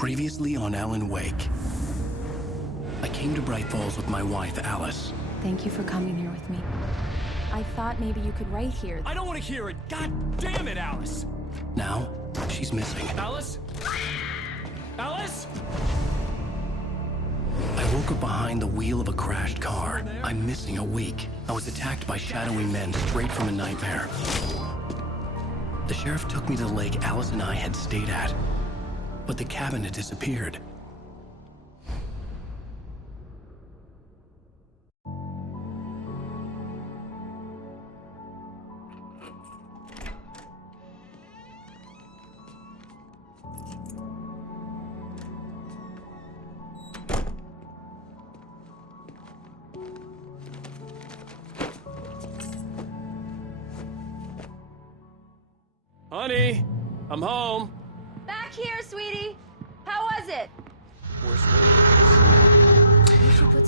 Previously on Alan Wake. I came to Bright Falls with my wife, Alice. Thank you for coming here with me. I thought maybe you could write here. I don't want to hear it! God damn it, Alice! Now, she's missing. Alice? Alice? I woke up behind the wheel of a crashed car. I'm missing a week. I was attacked by shadowy men straight from a nightmare. The sheriff took me to the lake Alice and I had stayed at. But the cabin had disappeared. Honey, I'm home. Back here, sweetie. How was it?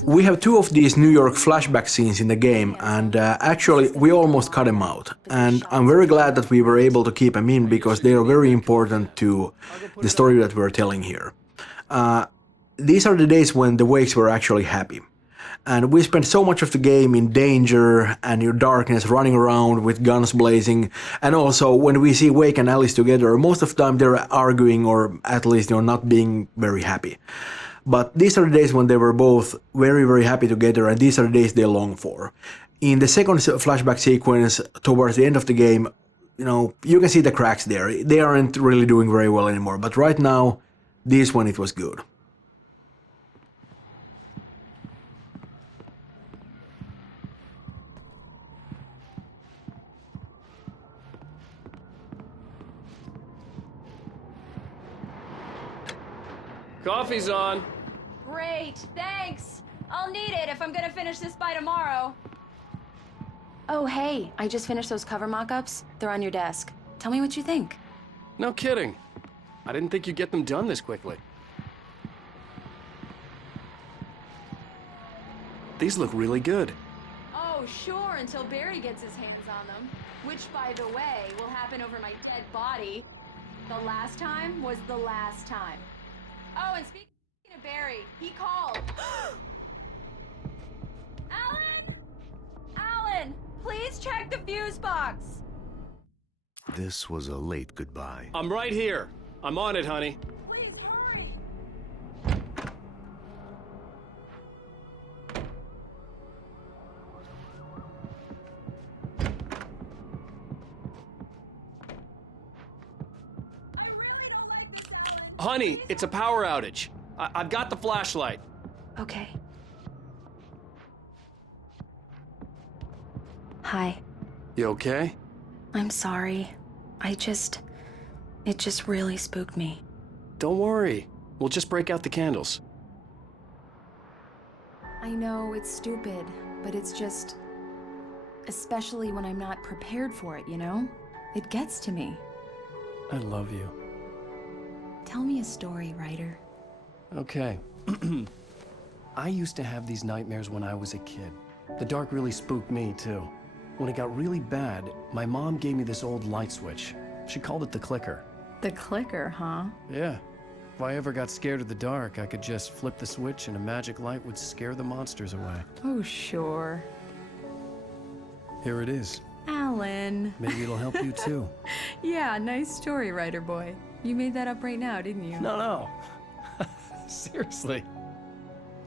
We have two of these New York flashback scenes in the game, and actually we almost cut them out. And I'm very glad that we were able to keep them in because they are very important to the story that we're telling here. These are the days when the Wakes were actually happy. And we spent so much of the game in danger and in darkness, running around with guns blazing. And also, when we see Wake and Alice together, most of the time they're arguing or at least, not being very happy. But these are the days when they were both very, very happy together, and these are the days they long for. In the second flashback sequence, towards the end of the game, you can see the cracks there. They aren't really doing very well anymore. But right now, this one, it was good. Coffee's on. Great, thanks. I'll need it if I'm gonna finish this by tomorrow. Oh, hey, I just finished those cover mock-ups. They're on your desk. Tell me what you think. No kidding. I didn't think you'd get them done this quickly. These look really good. Oh, sure, until Barry gets his hands on them. Which, by the way, will happen over my dead body. The last time was the last time. Oh, and speaking of Barry, he called. Alan! Alan, please check the fuse box. This was a late goodbye. I'm right here. I'm on it, honey. Please hurry. I really don't like this, Alan. Honey, it's a power outage. I've got the flashlight. Okay. Hi. You okay? I'm sorry. It just really spooked me. Don't worry. We'll just break out the candles. I know it's stupid, but it's just... especially when I'm not prepared for it, It gets to me. I love you. Tell me a story, writer. Okay. I used to have these nightmares when I was a kid. The dark really spooked me, too. When it got really bad, my mom gave me this old light switch. She called it the clicker. The clicker, huh? Yeah. If I ever got scared of the dark, I could just flip the switch and a magic light would scare the monsters away. Oh, sure. Here it is. Alan. Maybe it'll help you, too. Yeah, nice story, writer boy. You made that up right now, didn't you? No. Seriously.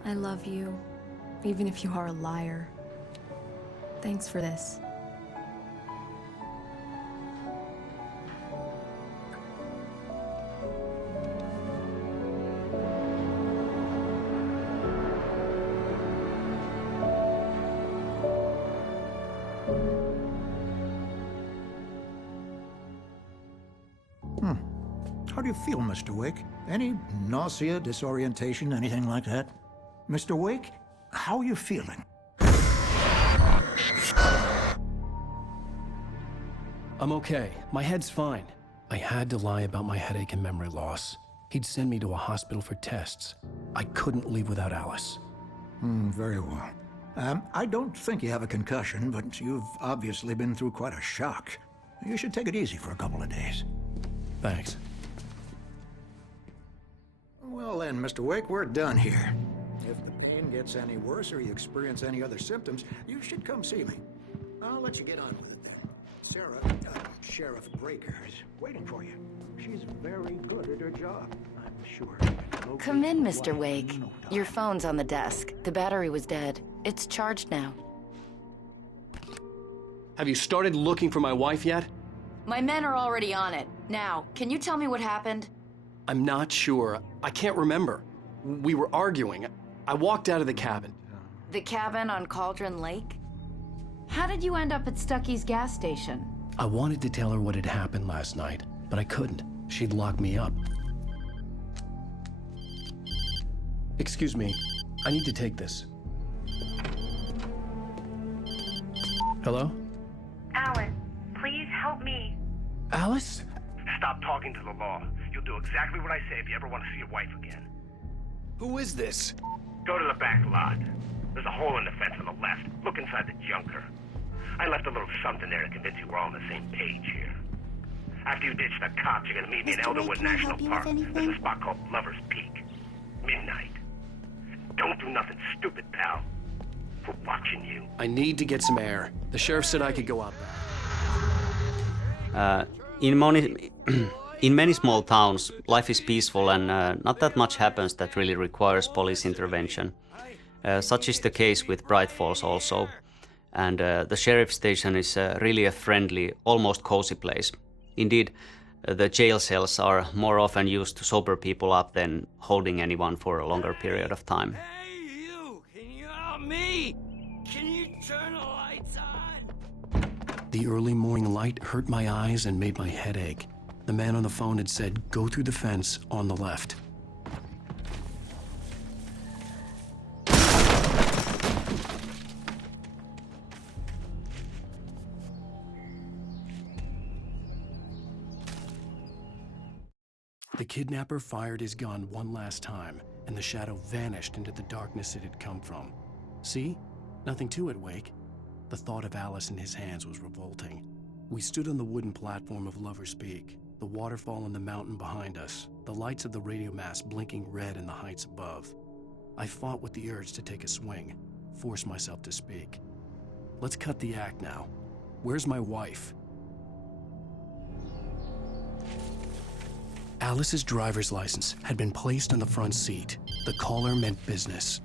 I love you, even if you are a liar. Thanks for this. How do you feel, Mr. Wake? Any nausea, disorientation, anything like that? Mr. Wake, how are you feeling? I'm okay. My head's fine. I had to lie about my headache and memory loss. He'd send me to a hospital for tests. I couldn't leave without Alice. Very well. I don't think you have a concussion, but you've obviously been through quite a shock. You should take it easy for a couple of days. Thanks. in, Mr. Wake. We're done here. If the pain gets any worse or you experience any other symptoms, you should come see me. I'll let you get on with it then. Sarah, Sheriff Breaker, is waiting for you. She's very good at her job, I'm sure. Come in, Mr. Wake. Your phone's on the desk. The battery was dead. It's charged now. Have you started looking for my wife yet? My men are already on it. Now, can you tell me what happened? I'm not sure. I can't remember. We were arguing. I walked out of the cabin. The cabin on Cauldron Lake? How did you end up at Stucky's gas station? I wanted to tell her what had happened last night, but I couldn't. She'd lock me up. Excuse me. I need to take this. Hello? Alice, please help me. Alice? Stop talking to the law. You'll do exactly what I say if you ever want to see your wife again. Who is this? Go to the back lot. There's a hole in the fence on the left. Look inside the junker. I left a little something there to convince you we're all on the same page here. After you ditch the cops, you're gonna meet me in Elderwood National Park. There's a spot called Lover's Peak. Midnight. Don't do nothing stupid, pal. We're watching you. I need to get some air. The sheriff said I could go out back. In many small towns, life is peaceful and not that much happens that really requires police intervention. Such is the case with Bright Falls also. And the sheriff's station is really a friendly, almost cozy place. Indeed, the jail cells are more often used to sober people up than holding anyone for a longer period of time. Hey, you! Can you help me? Can you turn the lights on? The early morning light hurt my eyes and made my head ache. The man on the phone had said, go through the fence on the left. The kidnapper fired his gun one last time, and the shadow vanished into the darkness it had come from. See? Nothing to it, Wake. The thought of Alice in his hands was revolting. We stood on the wooden platform of Lover's Peak, the waterfall and the mountain behind us, the lights of the radio mast blinking red in the heights above. I fought with the urge to take a swing, force myself to speak. Let's cut the act now. Where's my wife? Alice's driver's license had been placed on the front seat. The caller meant business.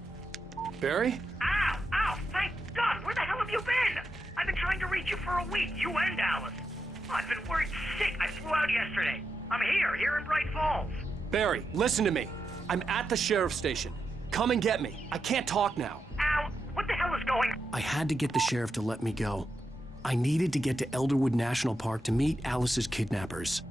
Barry? Ow! Ow! Thank God! Where the hell have you been? I've been trying to reach you for a week, you and Alice. Oh, I've been worried sick. I flew out yesterday. I'm here in Bright Falls. Barry, listen to me. I'm at the sheriff's station. Come and get me. I can't talk now. Al, what the hell is going on? I had to get the sheriff to let me go. I needed to get to Elderwood National Park to meet Alice's kidnappers.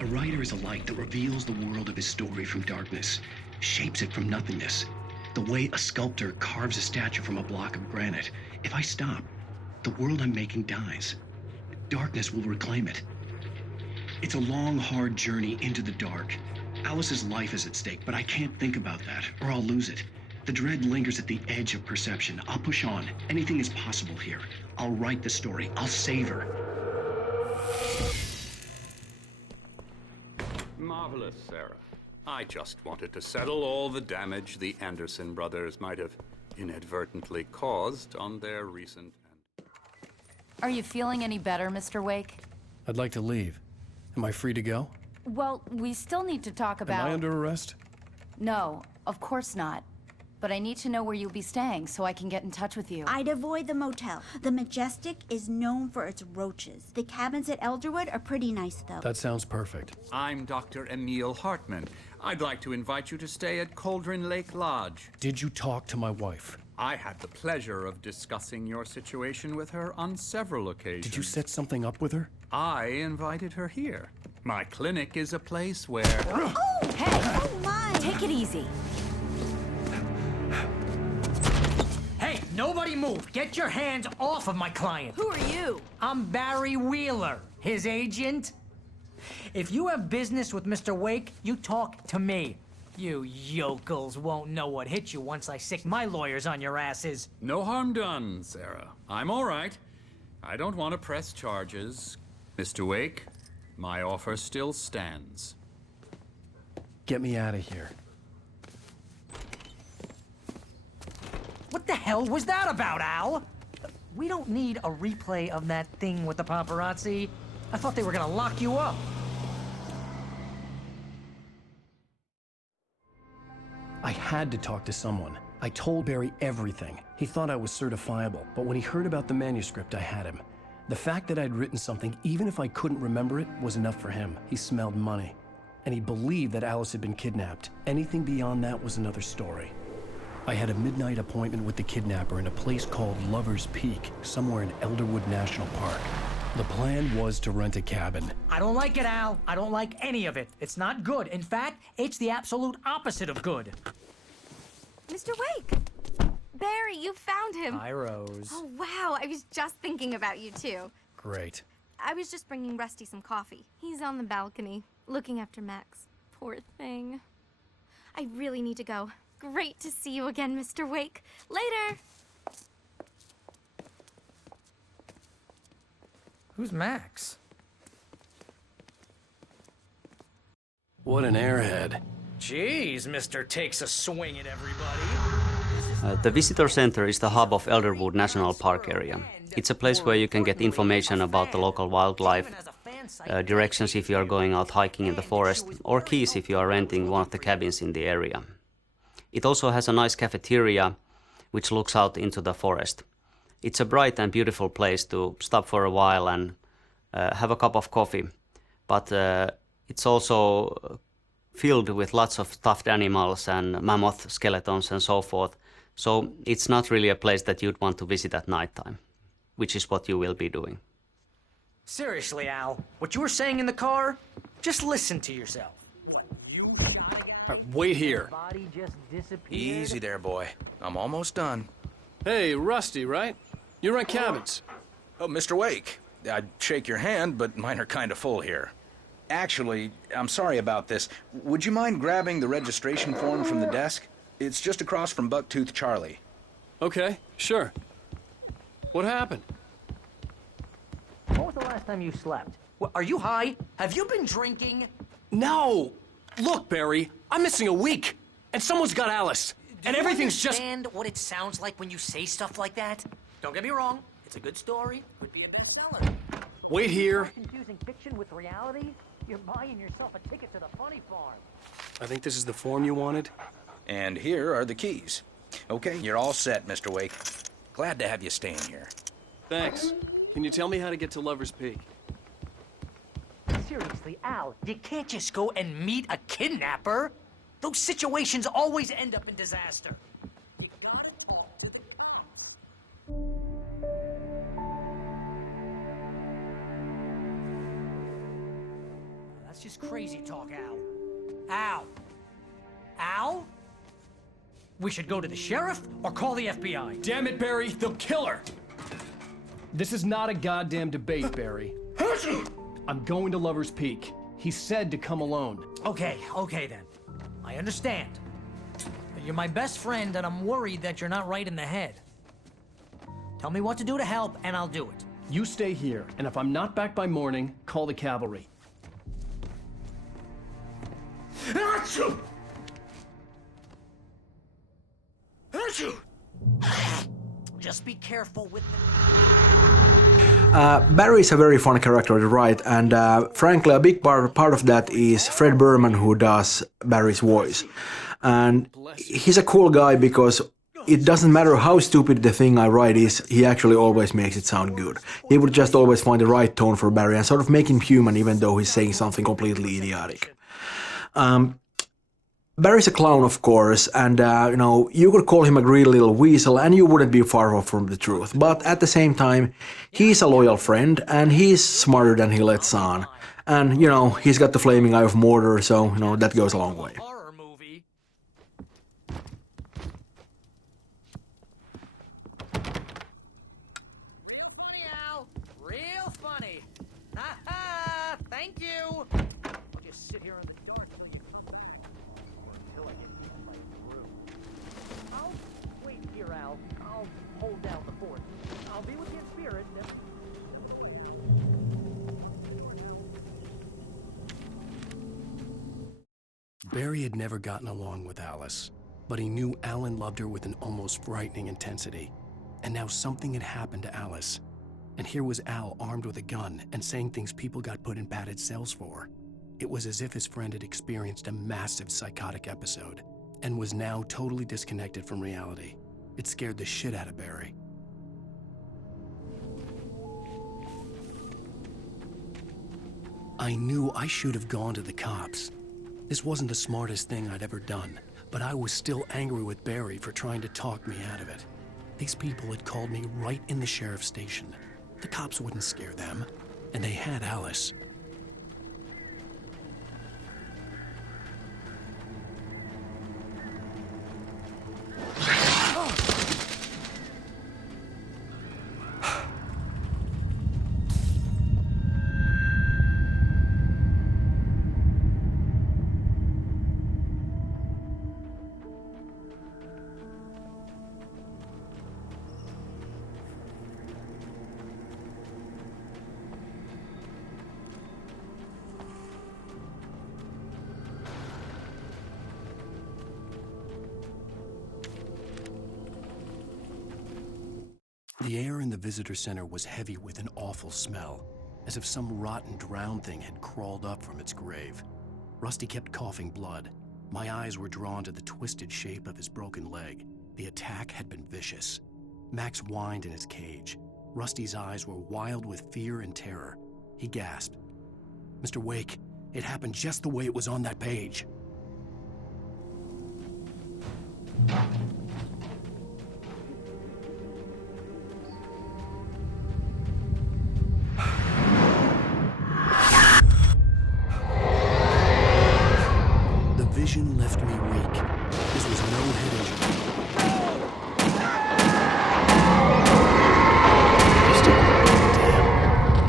A writer is a light that reveals the world of his story from darkness, shapes it from nothingness. The way a sculptor carves a statue from a block of granite. If I stop, the world I'm making dies. Darkness will reclaim it. It's a long, hard journey into the dark. Alice's life is at stake, but I can't think about that, or I'll lose it. The dread lingers at the edge of perception. I'll push on. Anything is possible here. I'll write the story. I'll save her. Marvelous, Sarah. I just wanted to settle all the damage the Anderson brothers might have inadvertently caused on their recent... Are you feeling any better, Mr. Wake? I'd like to leave. Am I free to go? Well, we still need to talk about... Am I under arrest? No, of course not. But I need to know where you'll be staying so I can get in touch with you. I'd avoid the motel. The Majestic is known for its roaches. The cabins at Elderwood are pretty nice, though. That sounds perfect. I'm Dr. Emil Hartman. I'd like to invite you to stay at Cauldron Lake Lodge. Did you talk to my wife? I had the pleasure of discussing your situation with her on several occasions. Did you set something up with her? I invited her here. My clinic is a place where... Oh! Hey! Oh, my! Take it easy. Hey, nobody move! Get your hands off of my client! Who are you? I'm Barry Wheeler, his agent. If you have business with Mr. Wake, you talk to me. You yokels won't know what hit you once I sick my lawyers on your asses. No harm done, Sarah. I'm all right. I don't want to press charges. Mr. Wake, my offer still stands. Get me out of here. What the hell was that about, Al? We don't need a replay of that thing with the paparazzi. I thought they were gonna lock you up. I had to talk to someone. I told Barry everything. He thought I was certifiable, but when he heard about the manuscript, I had him. The fact that I'd written something, even if I couldn't remember it, was enough for him. He smelled money. And he believed that Alice had been kidnapped. Anything beyond that was another story. I had a midnight appointment with the kidnapper in a place called Lover's Peak, somewhere in Elderwood National Park. The plan was to rent a cabin. I don't like it, Al. I don't like any of it. It's not good. In fact, it's the absolute opposite of good. Mr. Wake! Barry, you found him. Hi, Rose. Oh, wow. I was just thinking about you, too. Great. I was just bringing Rusty some coffee. He's on the balcony, looking after Max. Poor thing. I really need to go. Great to see you again, Mr. Wake. Later! Who's Max? What an airhead. Jeez, Mr. Takes a swing at everybody. The visitor center is the hub of Elderwood National Park area. It's a place where you can get information about the local wildlife, directions if you are going out hiking in the forest, or keys if you are renting one of the cabins in the area. It also has a nice cafeteria which looks out into the forest. It's a bright and beautiful place to stop for a while and have a cup of coffee, but it's also filled with lots of stuffed animals and mammoth skeletons and so forth. So it's not really a place that you'd want to visit at nighttime, which is what you will be doing. Seriously, Al, what you were saying in the car, just listen to yourself. What, you shy guy? Wait here. Body just disappeared? Easy there, boy. I'm almost done. Hey, Rusty, right? You rent cabins. Oh, Mr. Wake. I'd shake your hand, but mine are kind of full here. Actually, I'm sorry about this. Would you mind grabbing the registration form from the desk? It's just across from Bucktooth Charlie. Okay, sure. What happened? When was the last time you slept? What, are you high? Have you been drinking? No! Look, Barry, I'm missing a week, and someone's got Alice, and everything's just... Do you understand what it sounds like when you say stuff like that? Don't get me wrong, it's a good story, could be a bestseller. Wait here. You're confusing fiction with reality? You're buying yourself a ticket to the funny farm. I think this is the form you wanted. And here are the keys. Okay, you're all set, Mr. Wake. Glad to have you staying here. Thanks. Can you tell me how to get to Lover's Peak? Seriously, Al, you can't just go and meet a kidnapper. Those situations always end up in disaster. You gotta talk to the cops. That's just crazy talk, Al. Al? Al? We should go to the sheriff or call the FBI. Damn it, Barry, they'll kill her! This is not a goddamn debate, Barry. I'm going to Lover's Peak. He said to come alone. Okay then. I understand. But you're my best friend and I'm worried that you're not right in the head. Tell me what to do to help and I'll do it. You stay here, and if I'm not back by morning, call the cavalry. Achoo! Achoo! Just be careful with the... Barry is a very fun character to write, and frankly, a big part of that is Fred Berman, who does Barry's voice. And he's a cool guy because it doesn't matter how stupid the thing I write is, he actually always makes it sound good. He would just always find the right tone for Barry and sort of make him human even though he's saying something completely idiotic. Barry's a clown, of course, and you know, you could call him a greedy little weasel and you wouldn't be far off from the truth. But at the same time, he's a loyal friend and he's smarter than he lets on. And, you know, he's got the flaming eye of Mordor, so, you know, that goes a long way. Real funny, Al. Real funny. Ha-ha! Thank you. I'll just sit here in the dark till you come back. Or until I hold down the fort. I'll be with you in spirit. Barry had never gotten along with Alice, but he knew Alan loved her with an almost frightening intensity. And now something had happened to Alice. And here was Al armed with a gun and saying things people got put in padded cells for. It was as if his friend had experienced a massive psychotic episode and was now totally disconnected from reality. It scared the shit out of Barry. I knew I should have gone to the cops. This wasn't the smartest thing I'd ever done, but I was still angry with Barry for trying to talk me out of it. These people had called me right in the sheriff's station. The cops wouldn't scare them, and they had Alice. The air in the visitor center was heavy with an awful smell, as if some rotten drowned thing had crawled up from its grave. Rusty kept coughing blood. My eyes were drawn to the twisted shape of his broken leg. The attack had been vicious. Max whined in his cage. Rusty's eyes were wild with fear and terror. He gasped. "Mr. Wake, it happened just the way it was on that page." The vision left me weak. This was no head injury.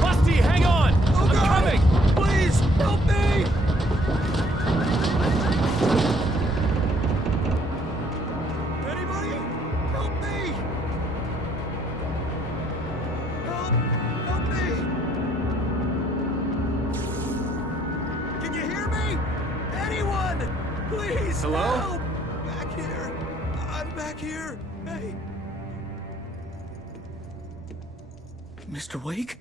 Rusty, hang on! I'm coming! Please, help me! Anybody? Help me! Help me! Can you hear me? Anyone! Please, Hello? help! Back here! I'm back here! Hey! Mr. Wake?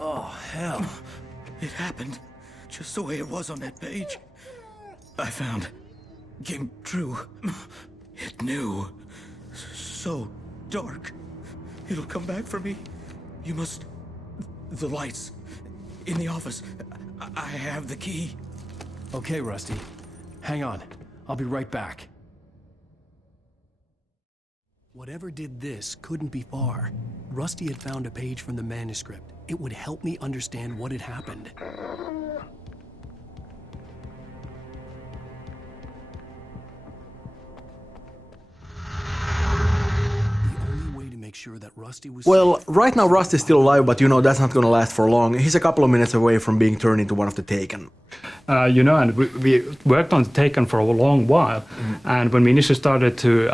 Oh, hell. It happened just the way it was on that page. I found. Came true. It knew. So dark. It'll come back for me. You must... The lights. In the office. I have the key. Okay, Rusty. Hang on. I'll be right back. Whatever did this couldn't be far. Rusty had found a page from the manuscript. It would help me understand what had happened. Sure that Rusty was well, right now Rusty's still alive, but you know that's not gonna last for long. He's a couple of minutes away from being turned into one of the Taken. You know, and we worked on the Taken for a long while, and when we initially started to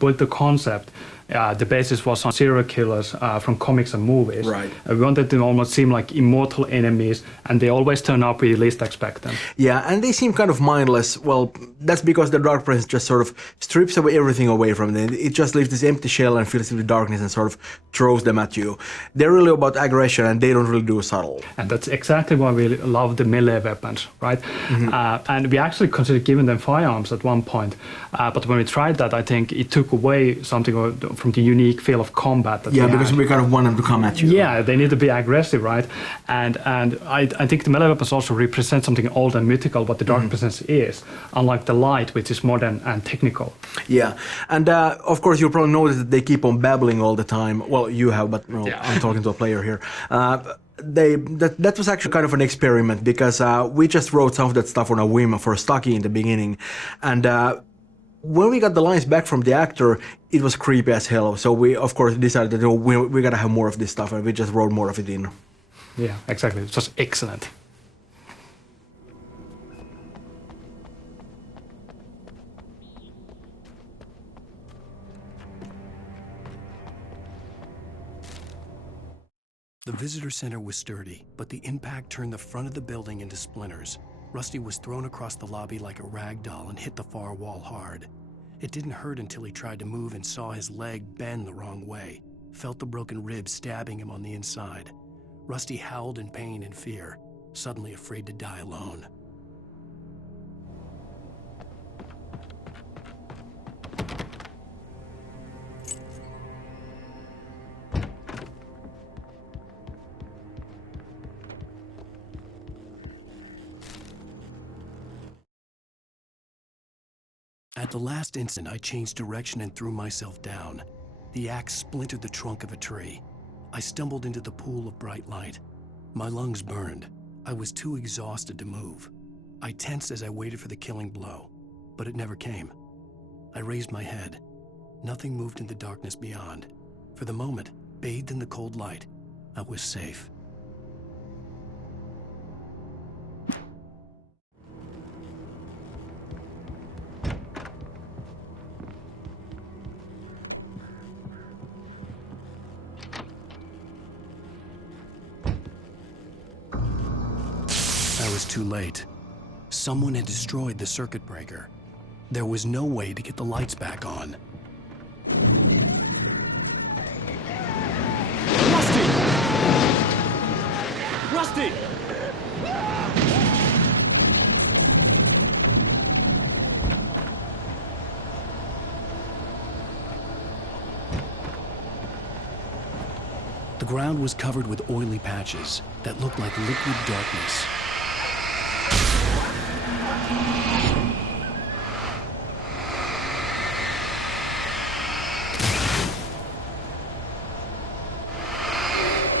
build the concept, the basis was on serial killers from comics and movies. Right. We wanted them almost seem like immortal enemies, and they always turn up where you least expect them. Yeah, and they seem kind of mindless. Well, that's because the Dark Presence just sort of strips everything away from them. It just leaves this empty shell and fills it with darkness and sort of throws them at you. They're really about aggression, and they don't really do subtle. And that's exactly why we love the melee weapons, right? And we actually considered giving them firearms at one point, but when we tried that, I think it took away something from the unique feel of combat. That because we kind of want them to come at you. Yeah, they need to be aggressive, right? And I think the melee weapons also represent something old and mythical, what the Dark Presence is, unlike the light, which is modern and technical. Yeah, and of course you'll probably notice that they keep on babbling all the time. Well, you have, but no, I'm talking to a player here. That was actually kind of an experiment because we just wrote some of that stuff on a whim for Stucky in the beginning, and when we got the lines back from the actor, it was creepy as hell. So we, of course, decided that we gotta have more of this stuff, and we just wrote more of it in. Yeah, exactly. It was excellent. The visitor center was sturdy, but the impact turned the front of the building into splinters. Rusty was thrown across the lobby like a rag doll and hit the far wall hard. It didn't hurt until he tried to move and saw his leg bend the wrong way, felt the broken rib stabbing him on the inside. Rusty howled in pain and fear, suddenly afraid to die alone. At the last instant, I changed direction and threw myself down. The axe splintered the trunk of a tree. I stumbled into the pool of bright light. My lungs burned. I was too exhausted to move. I tensed as I waited for the killing blow, but it never came. I raised my head. Nothing moved in the darkness beyond. For the moment, bathed in the cold light, I was safe. I was too late. Someone had destroyed the circuit breaker. There was no way to get the lights back on. Rusty! The ground was covered with oily patches that looked like liquid darkness.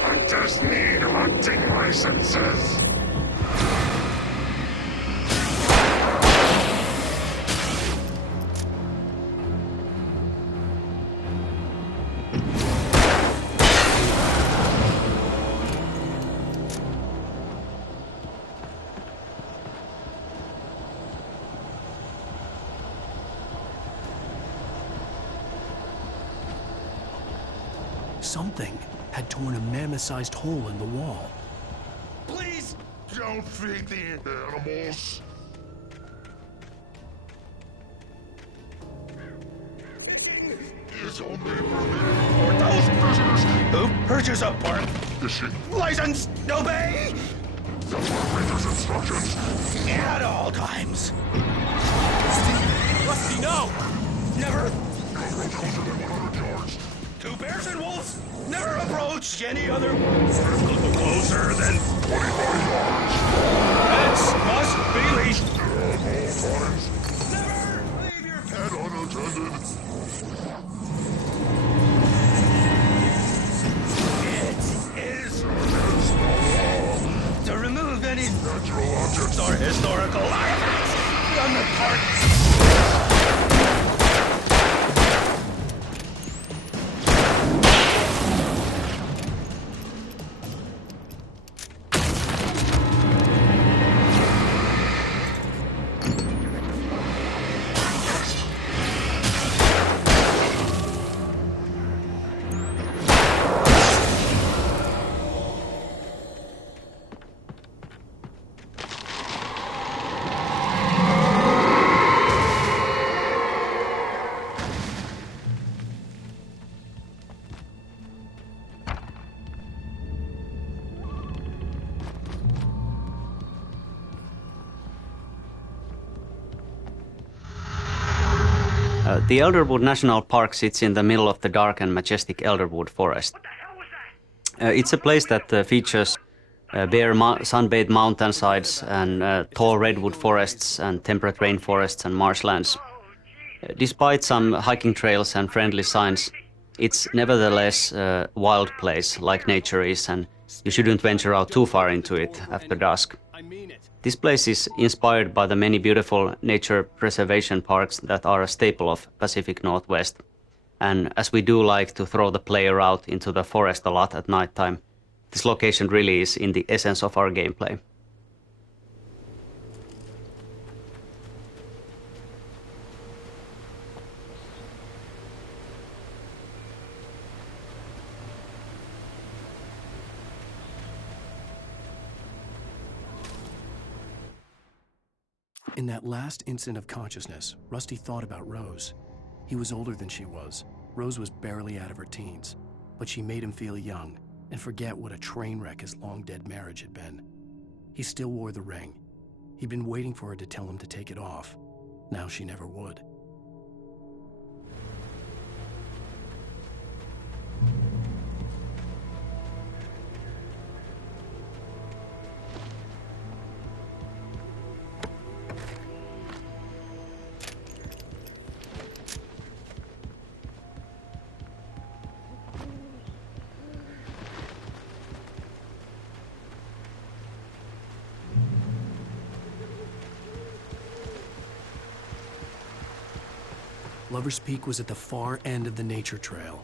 Hunters need hunting licenses. Something had torn a mammoth-sized hole in the wall. Please don't feed the animals. Fishing is only for those prisoners who purchase a park fishing license. Obey the operator's instructions at all times. Rusty, no! Never approach closer than 100 yards. Two bears and wolves never approach any other closer than 25 yards. Pets must be leashed at all times. Never leave your pet unattended. It is against the law to remove any natural objects or historical artifacts from the park. The Elderwood National Park sits in the middle of the dark and majestic Elderwood Forest. It's a place that features bare sun-bathed mountainsides and tall redwood forests and temperate rainforests and marshlands. Despite some hiking trails and friendly signs, it's nevertheless a wild place like nature is, and you shouldn't venture out too far into it after dusk. This place is inspired by the many beautiful nature preservation parks that are a staple of Pacific Northwest. And as we do like to throw the player out into the forest a lot at nighttime, this location really is in the essence of our gameplay. In that last instant of consciousness, Rusty thought about Rose. He was older than she was. Rose was barely out of her teens, but she made him feel young and forget what a train wreck his long-dead marriage had been. He still wore the ring. He'd been waiting for her to tell him to take it off. Now she never would. Lover's Peak was at the far end of the nature trail.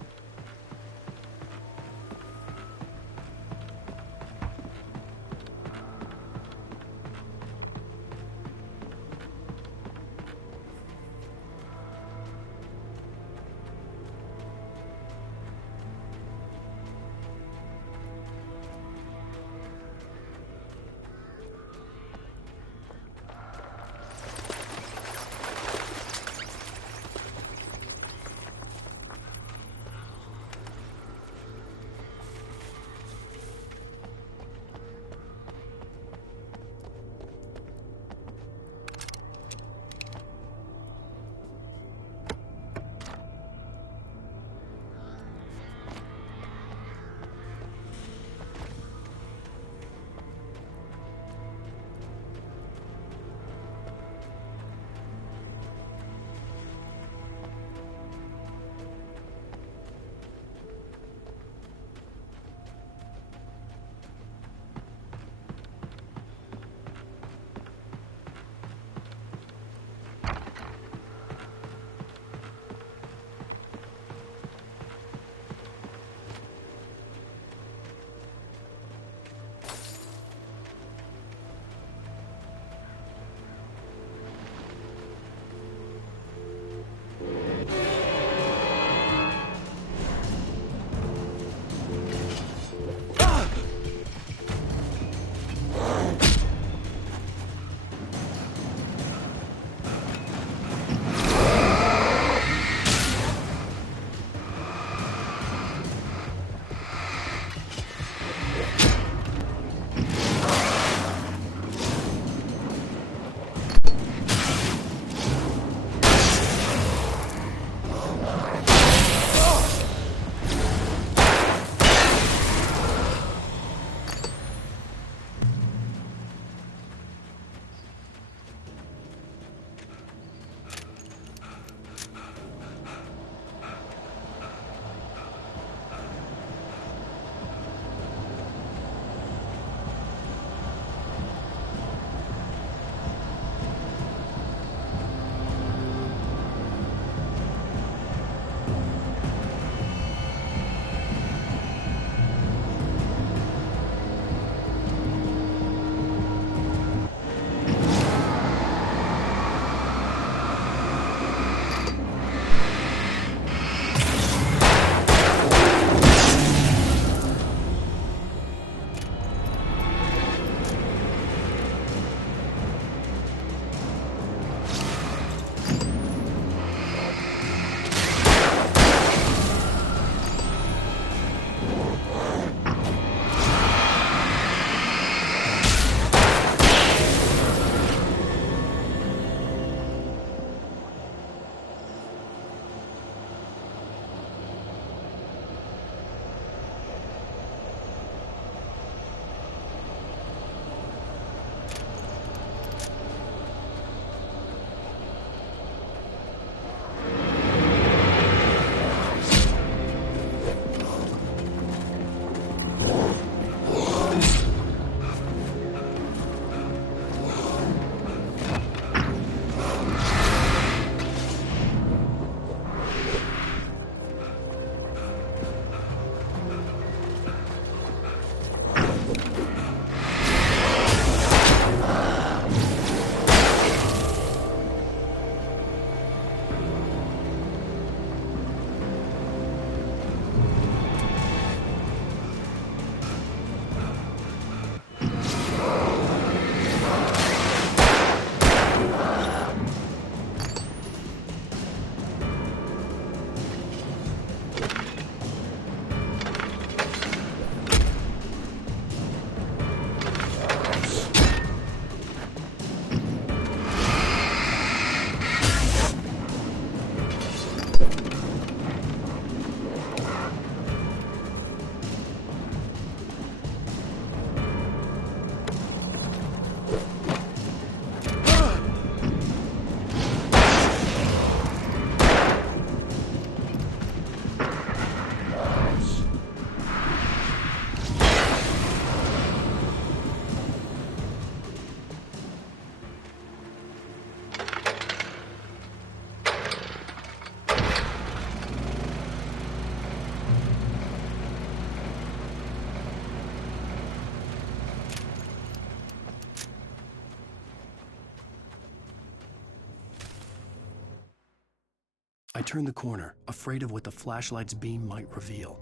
I turned the corner, afraid of what the flashlight's beam might reveal.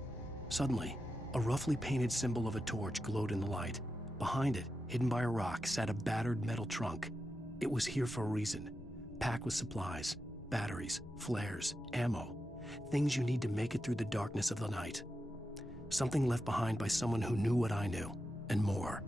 Suddenly, a roughly painted symbol of a torch glowed in the light. Behind it, hidden by a rock, sat a battered metal trunk. It was here for a reason, packed with supplies, batteries, flares, ammo, things you need to make it through the darkness of the night. Something left behind by someone who knew what I knew, and more.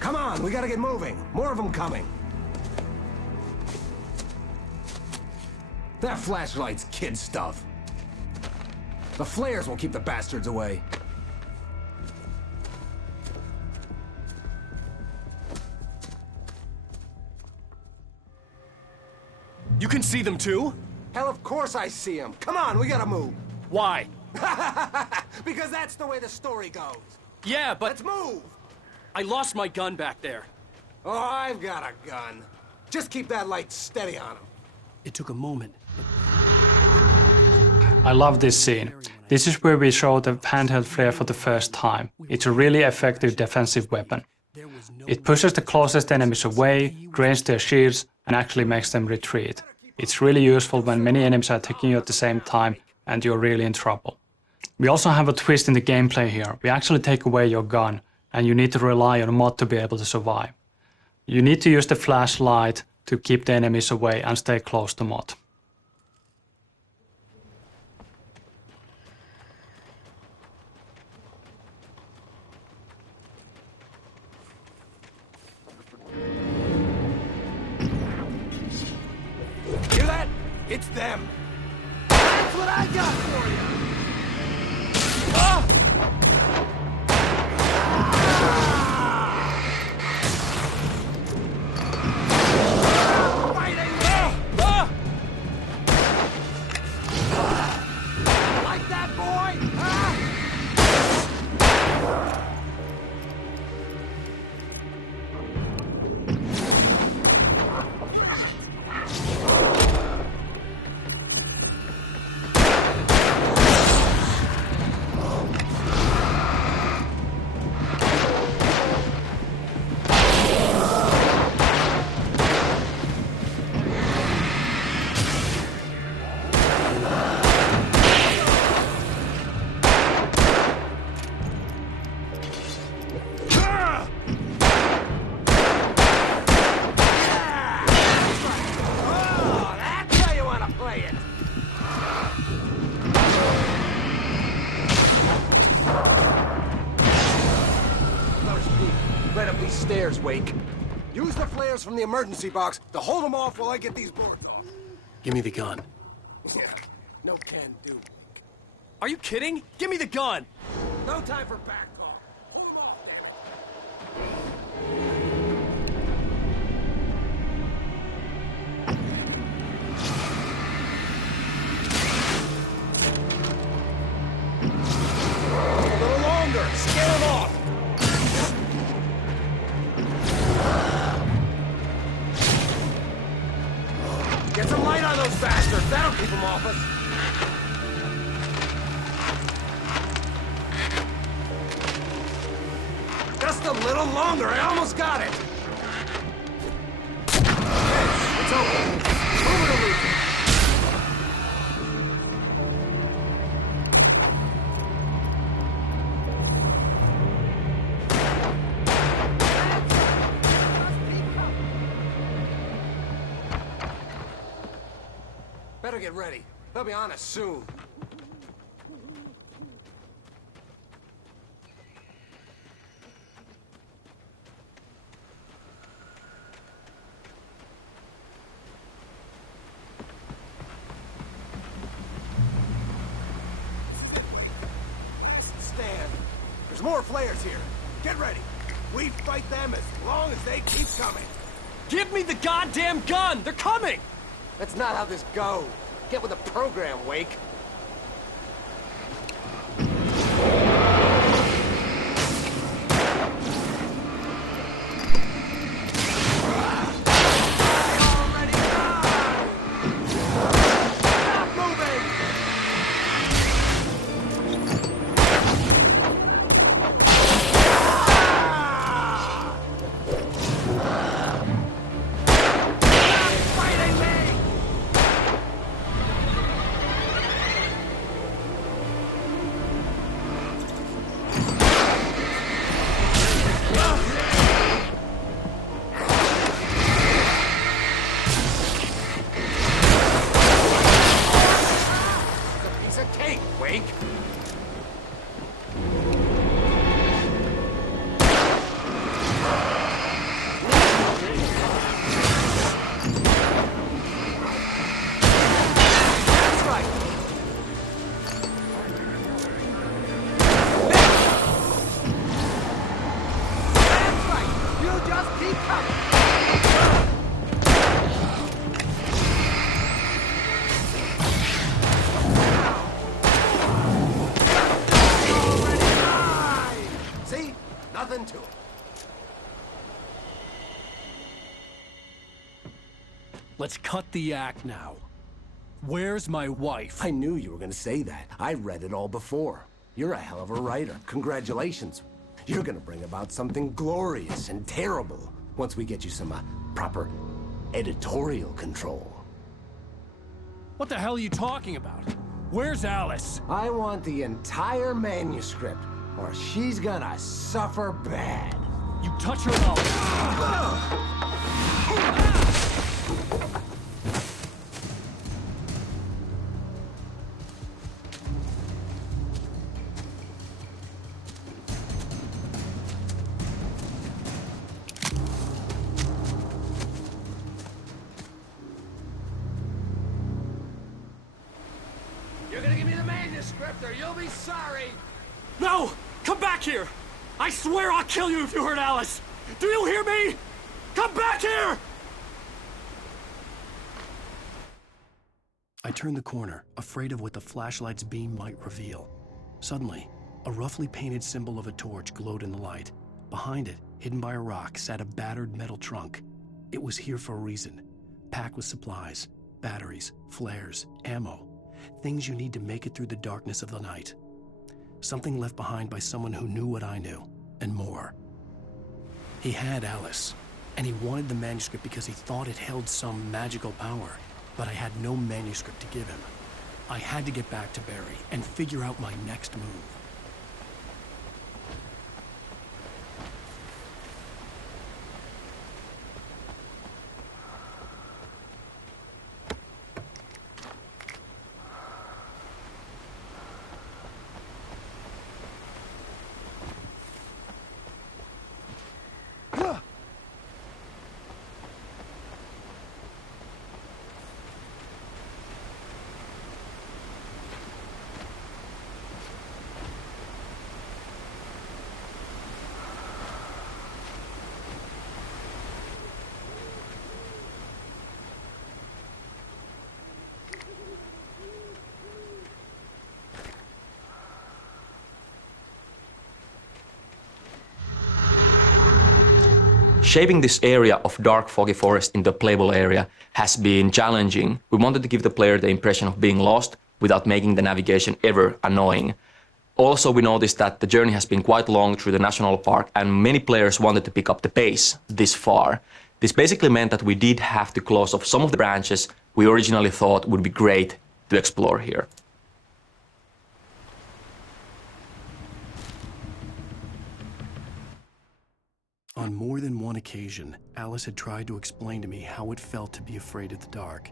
Come on, we gotta get moving. More of them coming. That flashlight's kid stuff. The flares will keep the bastards away. You can see them too? Hell, of course I see them. Come on, we gotta move. Why? Because that's the way the story goes. Yeah, but... Let's move! I lost my gun back there. Oh, I've got a gun. Just keep that light steady on him. It took a moment. I love this scene. This is where we show the handheld flare for the first time. It's a really effective defensive weapon. It pushes the closest enemies away, drains their shields, and actually makes them retreat. It's really useful when many enemies are attacking you at the same time and you're really in trouble. We also have a twist in the gameplay here. We actually take away your gun, and you need to rely on a mod to be able to survive. You need to use the flashlight to keep the enemies away and stay close to mod. It's them. That's what I got for you. Ah! Like that, boy? Ah! Stairs, Wake. Use the flares from the emergency box to hold them off while I get these boards off. Give me the gun. Yeah, no can do, Wake. Are you kidding? Give me the gun! No time for back call. Hold them off, a little longer. Scare them off. Get some light on those bastards! That'll keep them off us! Just a little longer, I almost got it! Okay, it's open. Move it or leave it. Better get ready. They'll be on us soon. Stand. There's more flares here. Get ready. We fight them as long as they keep coming. Give me the goddamn gun! They're coming! That's not how this goes. Get with the program, Wake. Nothing to it. Let's cut the act now. Where's my wife? I knew you were gonna say that. I read it all before. You're a hell of a writer. Congratulations. You're gonna bring about something glorious and terrible once we get you some proper editorial control. What the hell are you talking about? Where's Alice? I want the entire manuscript, or she's gonna suffer bad. You touch her and I'll... gonna give me the manuscript or you'll be sorry! No! Come back here! I swear I'll kill you if you hurt Alice! Do you hear me? Come back here! I turned the corner, afraid of what the flashlight's beam might reveal. Suddenly, a roughly painted symbol of a torch glowed in the light. Behind it, hidden by a rock, sat a battered metal trunk. It was here for a reason, packed with supplies, batteries, flares, ammo, things you need to make it through the darkness of the night. Something left behind by someone who knew what I knew, and more. He had Alice, and he wanted the manuscript because he thought it held some magical power, but I had no manuscript to give him. I had to get back to Barry and figure out my next move. Shaping this area of dark, foggy forest into a playable area has been challenging. We wanted to give the player the impression of being lost without making the navigation ever annoying. Also, we noticed that the journey has been quite long through the national park, and many players wanted to pick up the pace this far. This basically meant that we did have to close off some of the branches we originally thought would be great to explore here. On more than one occasion, Alice had tried to explain to me how it felt to be afraid of the dark.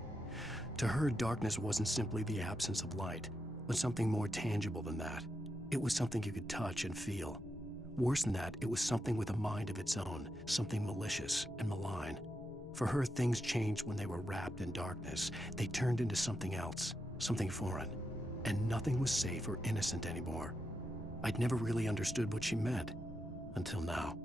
To her, darkness wasn't simply the absence of light, but something more tangible than that. It was something you could touch and feel. Worse than that, it was something with a mind of its own, something malicious and malign. For her, things changed when they were wrapped in darkness. They turned into something else, something foreign, and nothing was safe or innocent anymore. I'd never really understood what she meant, until now.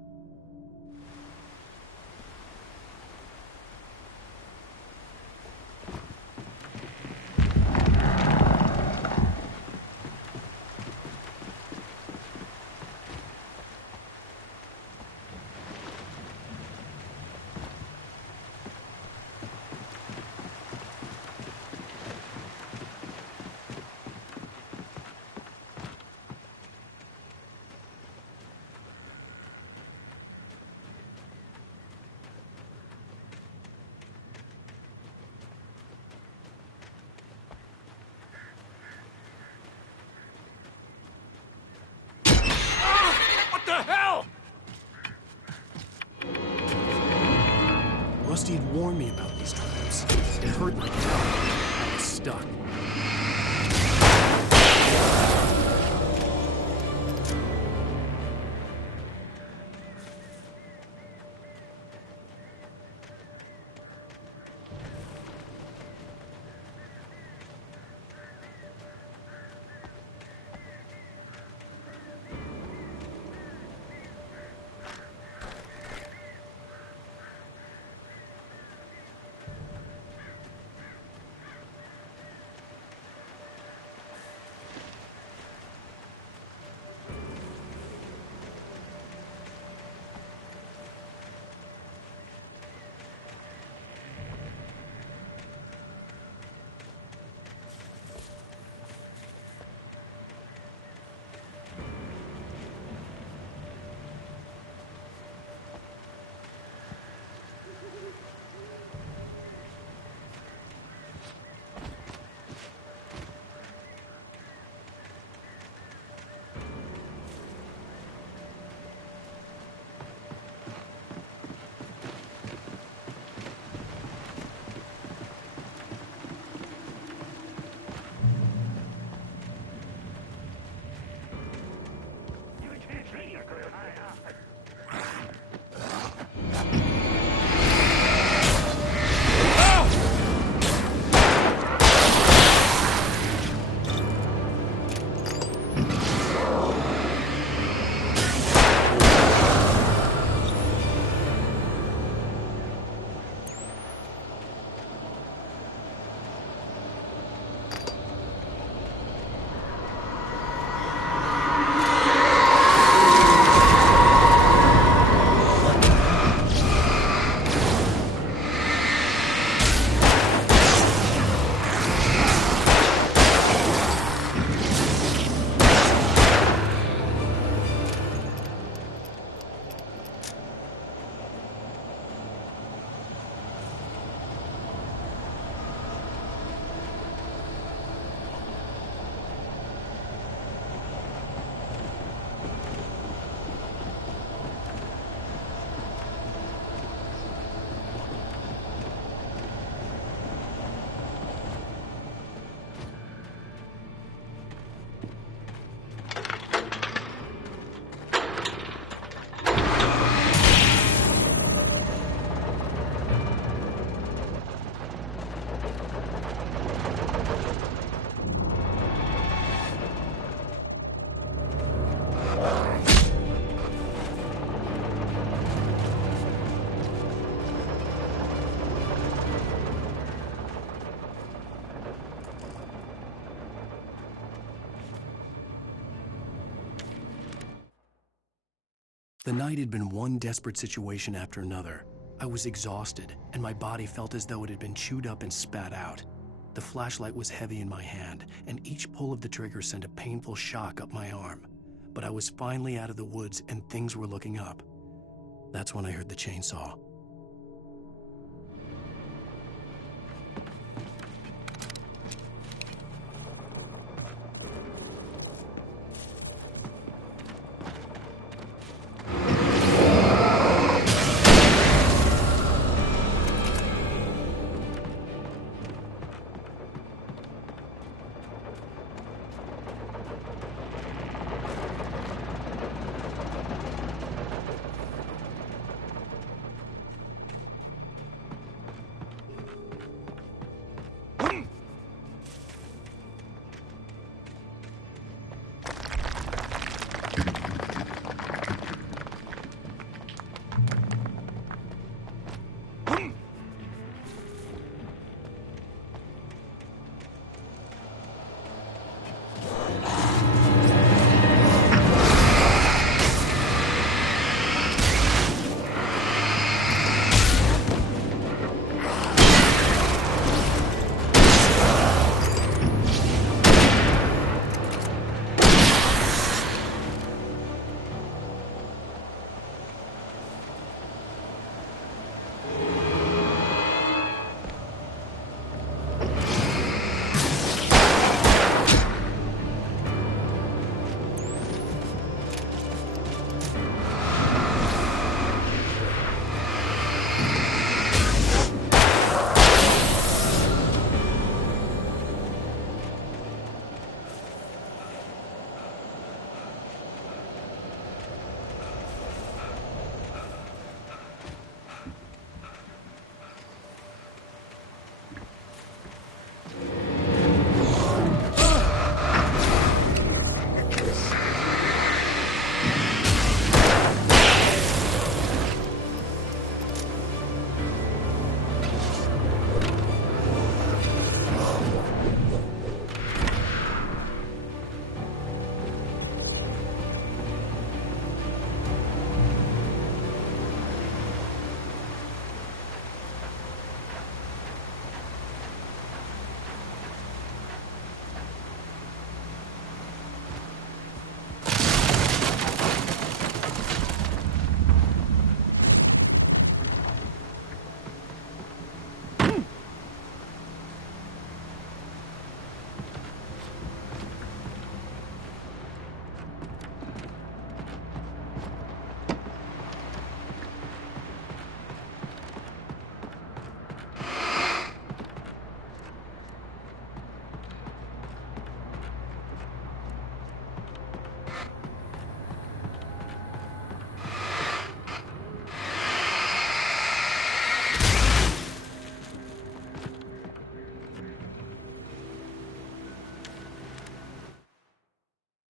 Rusty had warned me about these traps. It hurt like hell. I was stuck. The night had been one desperate situation after another. I was exhausted, and my body felt as though it had been chewed up and spat out. The flashlight was heavy in my hand, and each pull of the trigger sent a painful shock up my arm. But I was finally out of the woods, and things were looking up. That's when I heard the chainsaw.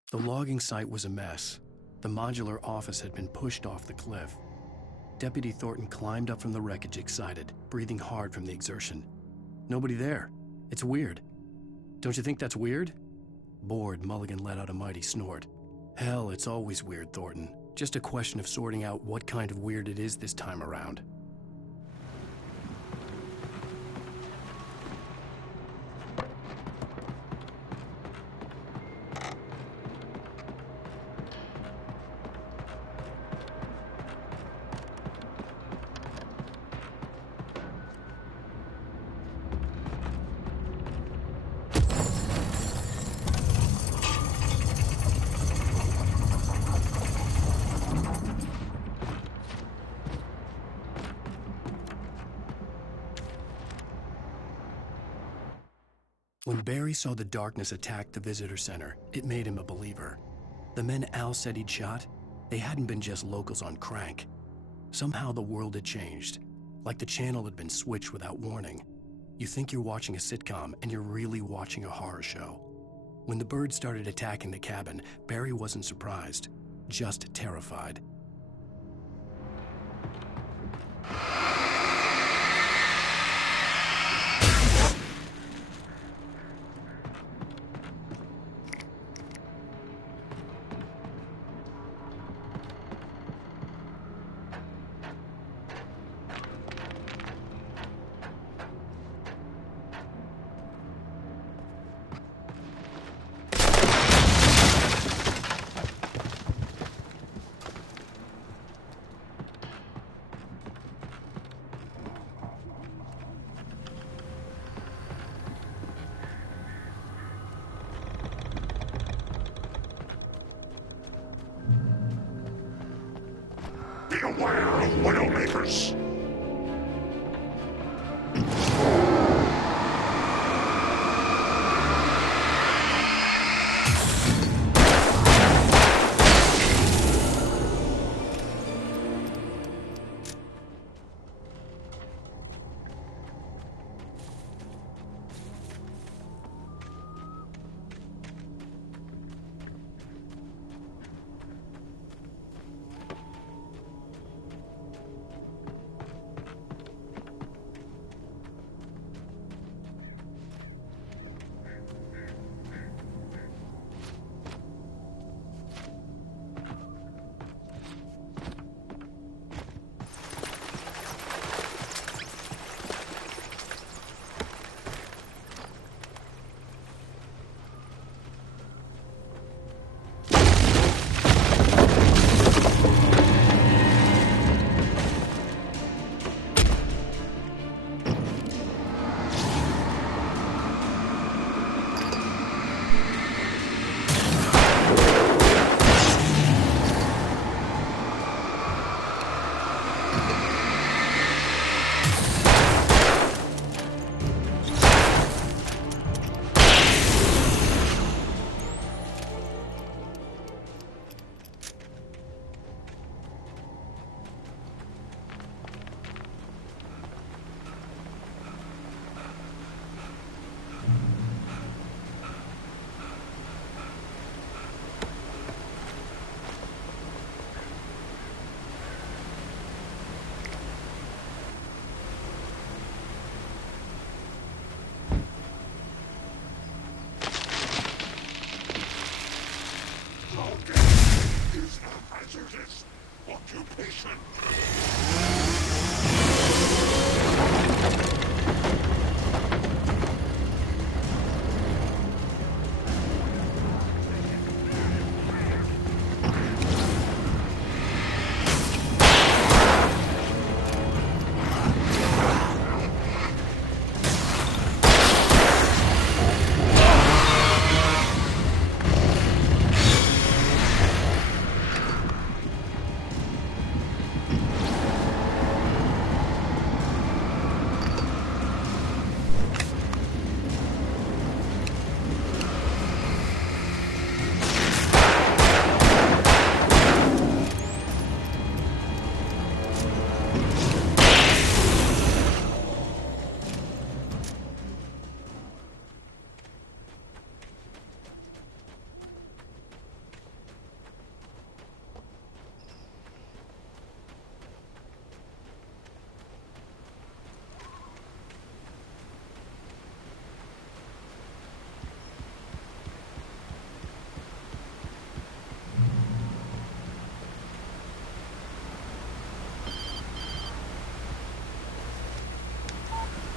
The logging site was a mess. The modular office had been pushed off the cliff. Deputy Thornton climbed up from the wreckage excited, breathing hard from the exertion. Nobody there. It's weird. Don't you think that's weird? Bored, Mulligan let out a mighty snort. Hell, it's always weird, Thornton. Just a question of sorting out what kind of weird it is this time around. When Barry saw the darkness attack the visitor center, it made him a believer. The men Al said he'd shot, they hadn't been just locals on crank. Somehow the world had changed, like the channel had been switched without warning. You think you're watching a sitcom, and you're really watching a horror show. When the birds started attacking the cabin, Barry wasn't surprised, just terrified.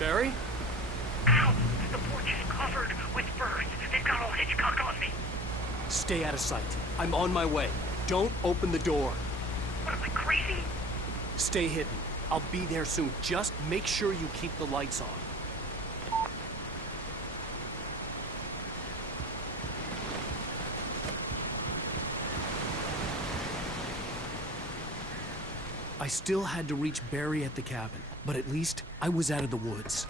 Barry? Ow! The porch is covered with birds. They've got all Hitchcock on me. Stay out of sight. I'm on my way. Don't open the door. What am I, crazy? Stay hidden. I'll be there soon. Just make sure you keep the lights on. I still had to reach Barry at the cabin, but at least I was out of the woods.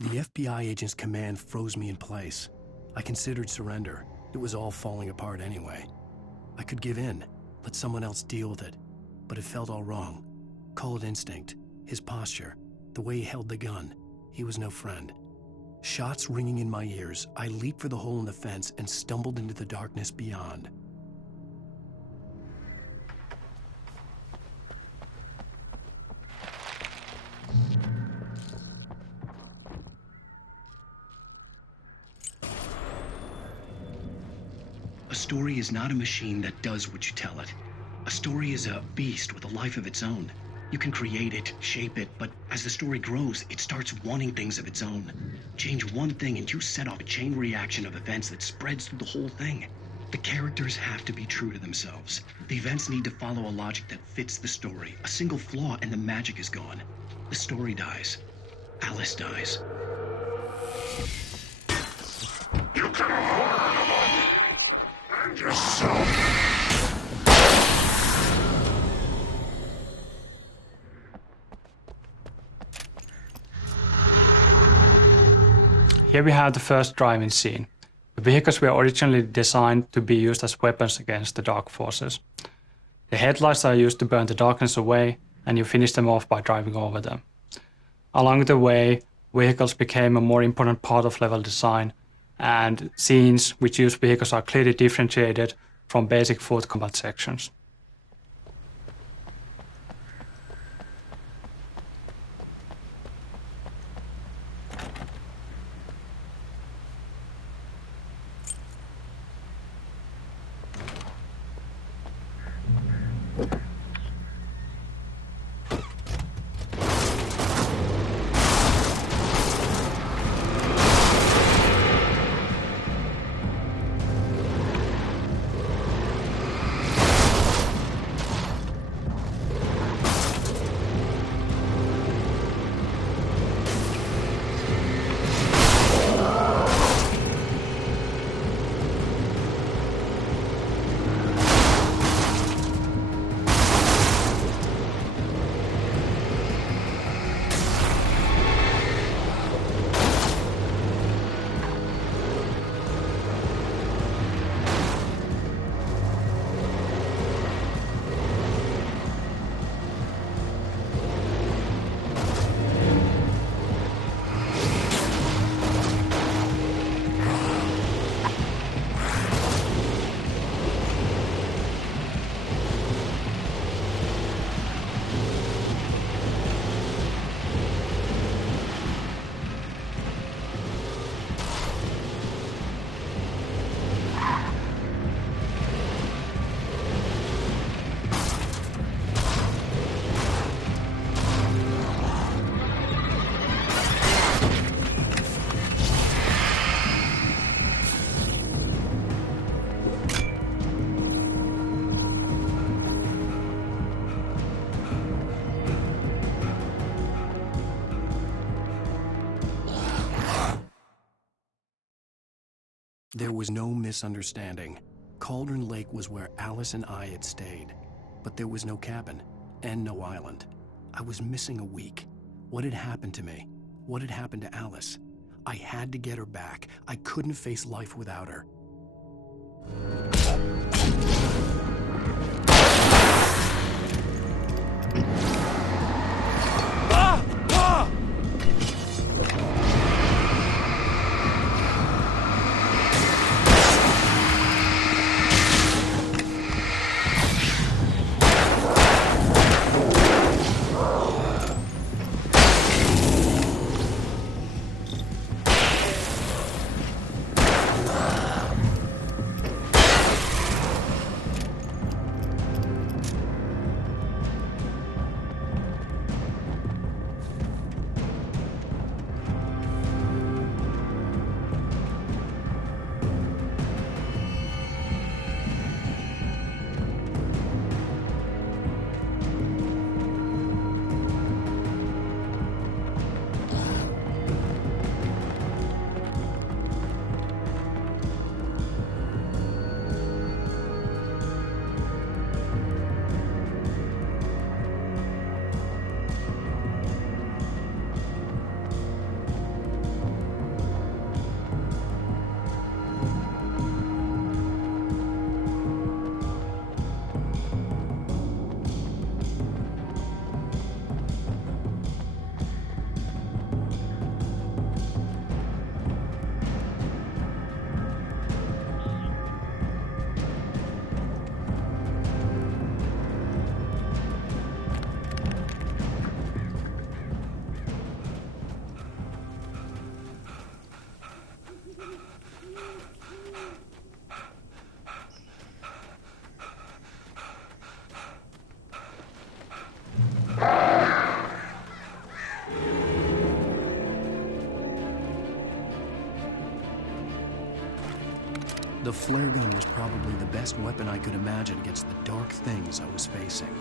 The FBI agent's command froze me in place. I considered surrender. It was all falling apart anyway. I could give in, let someone else deal with it, but it felt all wrong. Call it instinct, his posture, the way he held the gun. He was no friend. Shots ringing in my ears, I leaped for the hole in the fence and stumbled into the darkness beyond. A story is not a machine that does what you tell it. A story is a beast with a life of its own. You can create it, shape it, but as the story grows, it starts wanting things of its own. Change one thing and you set off a chain reaction of events that spreads through the whole thing. The characters have to be true to themselves. The events need to follow a logic that fits the story. A single flaw and the magic is gone. The story dies. Alice dies. You can harm and yourself. Here we have the first driving scene. The vehicles were originally designed to be used as weapons against the dark forces. The headlights are used to burn the darkness away, and you finish them off by driving over them. Along the way, vehicles became a more important part of level design, and scenes which use vehicles are clearly differentiated from basic foot combat sections. There was no misunderstanding. Cauldron Lake was where Alice and I had stayed, but there was no cabin and no island. I was missing a week. What had happened to me? What had happened to Alice? I had to get her back. I couldn't face life without her. The flare gun was probably the best weapon I could imagine against the dark things I was facing.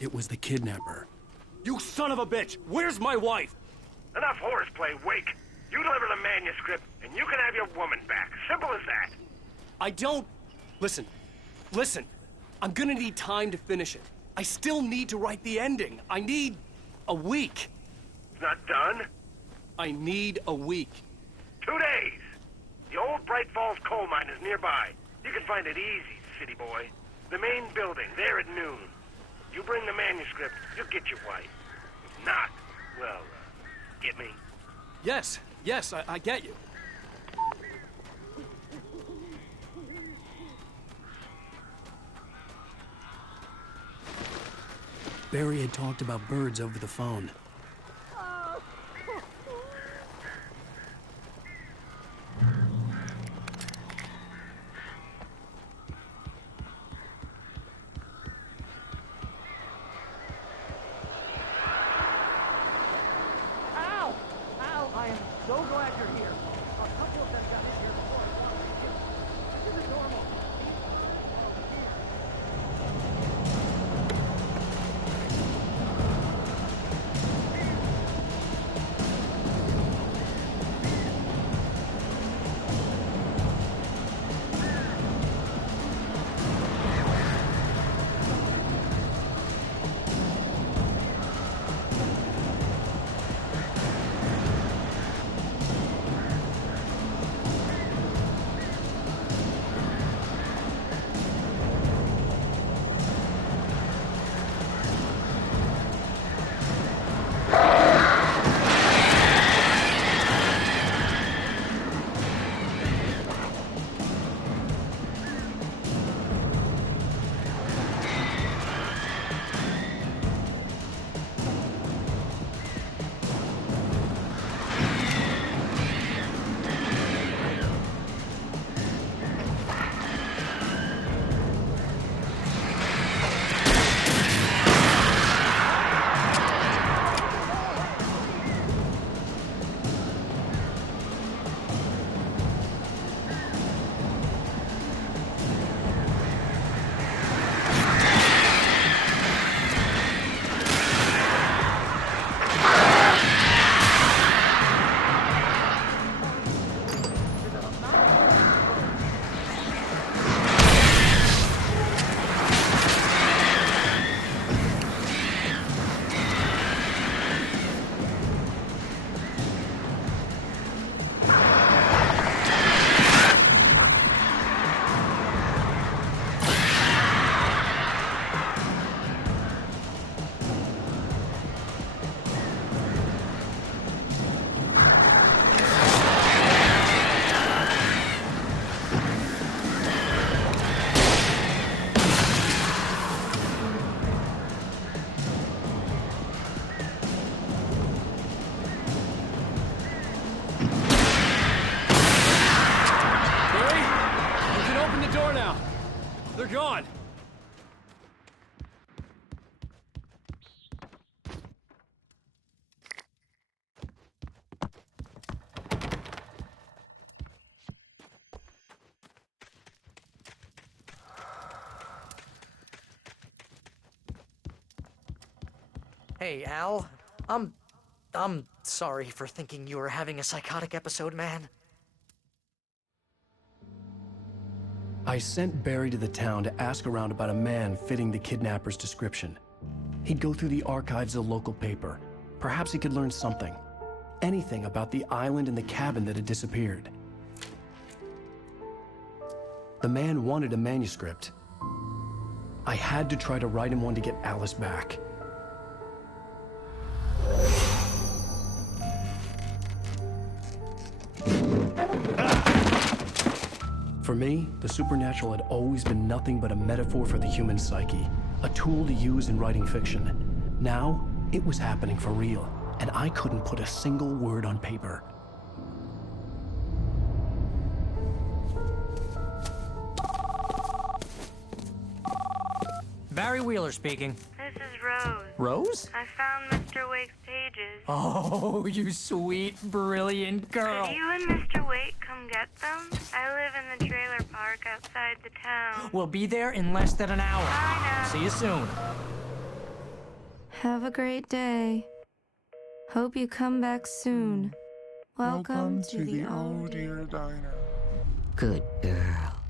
It was the kidnapper. You son of a bitch! Where's my wife? Enough horseplay, Wake. You deliver the manuscript, and you can have your woman back. Simple as that. I don't... Listen. I'm gonna need time to finish it. I still need to write the ending. I need a week. It's not done? I need a week. 2 days. The old Bright Falls coal mine is nearby. You can find it easy, city boy. The main building, there at noon. You bring the manuscript, you'll get your wife. If not, well, get me? Yes, I get you. Barry had talked about birds over the phone. I am so glad you're here. A couple of them got in here before I wanted to. This is normal. They're gone! Hey, Al. I'm sorry for thinking you were having a psychotic episode, man. I sent Barry to the town to ask around about a man fitting the kidnapper's description. He'd go through the archives of the local paper. Perhaps he could learn something. Anything about the island and the cabin that had disappeared. The man wanted a manuscript. I had to try to write him one to get Alice back. For me, the supernatural had always been nothing but a metaphor for the human psyche, a tool to use in writing fiction. Now, it was happening for real. and I couldn't put a single word on paper. Barry Wheeler speaking. This is Rose. Rose? I found Mr. Wake's pages. Oh, you sweet, brilliant girl. Could you and Mr. Wake come get them? I live in the trailer park outside the town. We'll be there in less than an hour. Bye now. See you soon. Have a great day. Hope you come back soon. Welcome to the Oh Dear Diner. Good girl.